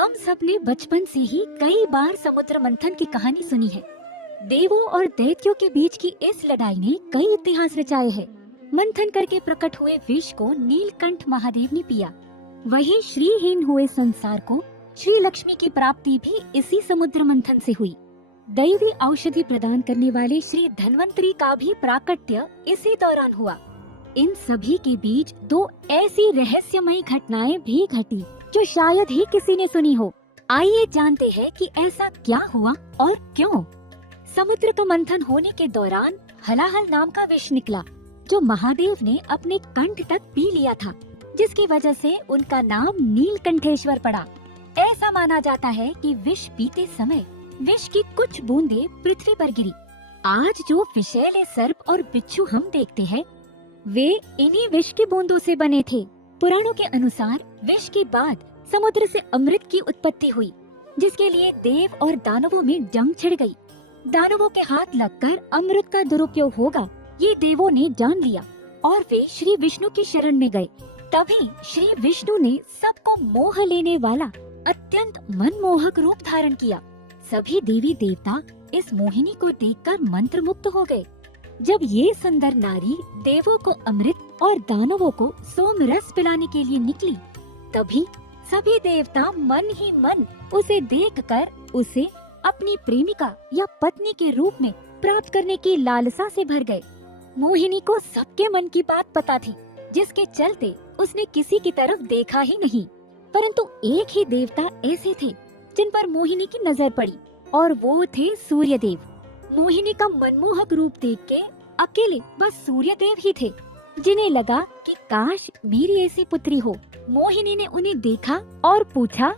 हम सब ने बचपन से ही कई बार समुद्र मंथन की कहानी सुनी है। देवों और दैत्यों के बीच की इस लड़ाई ने कई इतिहास रचाए हैं। मंथन करके प्रकट हुए विष को नीलकंठ महादेव ने पिया। वहीं श्रीहीन हुए संसार को श्री लक्ष्मी की प्राप्ति भी इसी समुद्र मंथन से हुई। दैवी औषधि प्रदान करने वाले श्री धन्वंतरी का भी प्राकट्य इसी दौरान हुआ। इन सभी के बीच दो ऐसी रहस्यमयी घटनाएं भी घटी जो शायद ही किसी ने सुनी हो। आइए जानते हैं कि ऐसा क्या हुआ और क्यों। समुद्र का मंथन होने के दौरान हलाहल नाम का विष निकला, जो महादेव ने अपने कंठ तक पी लिया था, जिसकी वजह से उनका नाम नीलकंठेश्वर पड़ा। ऐसा माना जाता है कि विष पीते समय विष की कुछ बूंदें पृथ्वी पर गिरी। आज जो विषैले सर्प और बिच्छू हम देखते हैं, वे इन्हीं विष की बूंदों से बने थे। पुराणों के अनुसार विष के बाद समुद्र से अमृत की उत्पत्ति हुई, जिसके लिए देव और दानवों में जंग छिड़ गई। दानवों के हाथ लगकर अमृत का दुरुपयोग होगा, ये देवों ने जान लिया और वे श्री विष्णु की शरण में गए। तभी श्री विष्णु ने सबको मोह लेने वाला अत्यंत मनमोहक रूप धारण किया। सभी देवी देवता इस मोहिनी को देखकर मंत्रमुग्ध हो गए। जब ये सुंदर नारी देवों को अमृत और दानवों को सोम रस पिलाने के लिए निकली, तभी सभी देवता मन ही मन उसे देखकर उसे अपनी प्रेमिका या पत्नी के रूप में प्राप्त करने की लालसा से भर गए। मोहिनी को सबके मन की बात पता थी, जिसके चलते उसने किसी की तरफ देखा ही नहीं। परंतु एक ही देवता ऐसे थे जिन पर मोहिनी की नजर पड़ी, और वो थे सूर्यदेव। मोहिनी का मनमोहक रूप देख के अकेले बस सूर्यदेव ही थे, जिन्हें लगा कि काश मेरी ऐसी पुत्री हो। मोहिनी ने उन्हें देखा और पूछा,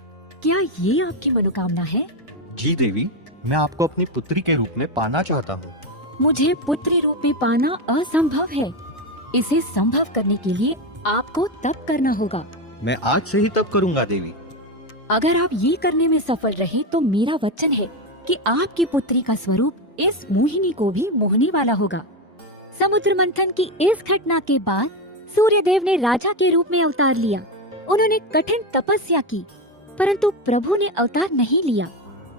क्या ये आपकी मनोकामना है? जी देवी, मैं आपको अपनी पुत्री के रूप में पाना चाहता हूँ। मुझे पुत्री रूप में पाना असंभव है। इसे संभव करने के लिए आपको तप करना होगा। मैं आज से ही तप करूँगा देवी। अगर आप ये करने में सफल रहे तो मेरा वचन है कि आपकी पुत्री का स्वरूप इस मोहिनी को भी मोहने वाला होगा। समुद्र मंथन की इस घटना के बाद सूर्यदेव ने राजा के रूप में अवतार लिया। उन्होंने कठिन तपस्या की, परंतु प्रभु ने अवतार नहीं लिया।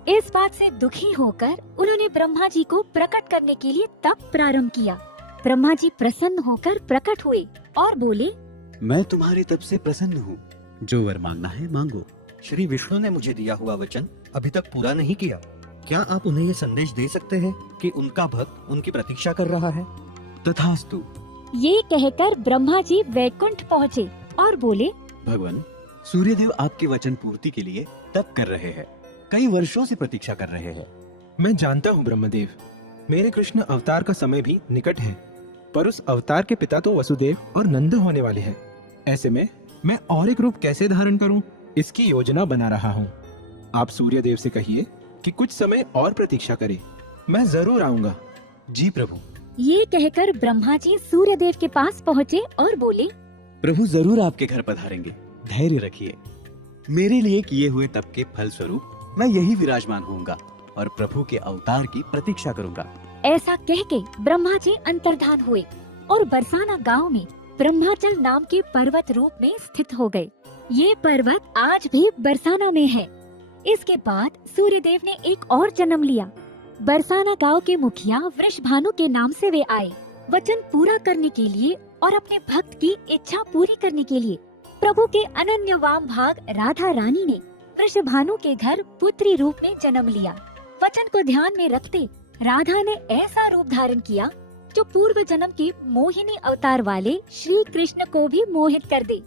इस बात से दुखी होकर उन्होंने ब्रह्मा जी को प्रकट करने के लिए तप प्रारंभ किया। ब्रह्मा जी प्रसन्न होकर प्रकट हुए और बोले, मैं तुम्हारे तप से प्रसन्न हूँ। जो वर मांगना है मांगो। श्री विष्णु ने मुझे दिया हुआ वचन अभी तक पूरा नहीं किया। क्या आप उन्हें ये संदेश दे सकते हैं कि उनका भक्त उनकी प्रतीक्षा कर रहा है? तथास्तु। ये कहकर ब्रह्मा जी वैकुंठ पहुँचे और बोले, भगवान, सूर्यदेव आपके वचन पूर्ति के लिए तप कर रहे हैं। कई वर्षों से प्रतीक्षा कर रहे हैं। मैं जानता हूँ ब्रह्मदेव, मेरे कृष्ण अवतार का समय भी निकट है, पर उस अवतार के पिता तो वसुदेव और नंद होने वाले हैं। ऐसे में मैं और एक रूप कैसे धारण करूं, इसकी योजना बना रहा हूं। आप सूर्यदेव से कहिए कि कुछ समय और प्रतीक्षा करें, मैं जरूर आऊंगा। जी प्रभु। ये कहकर ब्रह्मा जी सूर्यदेव के पास पहुँचे और बोले, प्रभु जरूर आपके घर पधारेंगे। धैर्य रखिए। मेरे लिए किए हुए तप के फल स्वरूप मैं यही विराजमान होऊंगा और प्रभु के अवतार की प्रतीक्षा करूंगा। ऐसा कह के ब्रह्मा जी अंतर्धान हुए और बरसाना गांव में ब्रह्माचल नाम के पर्वत रूप में स्थित हो गए। ये पर्वत आज भी बरसाना में है। इसके बाद सूर्यदेव ने एक और जन्म लिया। बरसाना गांव के मुखिया वृषभानु के नाम से वे आए। वचन पूरा करने के लिए और अपने भक्त की इच्छा पूरी करने के लिए प्रभु के अनन्य वाम भाग राधा रानी ने वृषभानु के घर पुत्री रूप में जन्म लिया। वचन को ध्यान में रखते राधा ने ऐसा रूप धारण किया जो पूर्व जन्म के मोहिनी अवतार वाले श्री कृष्ण को भी मोहित कर दे।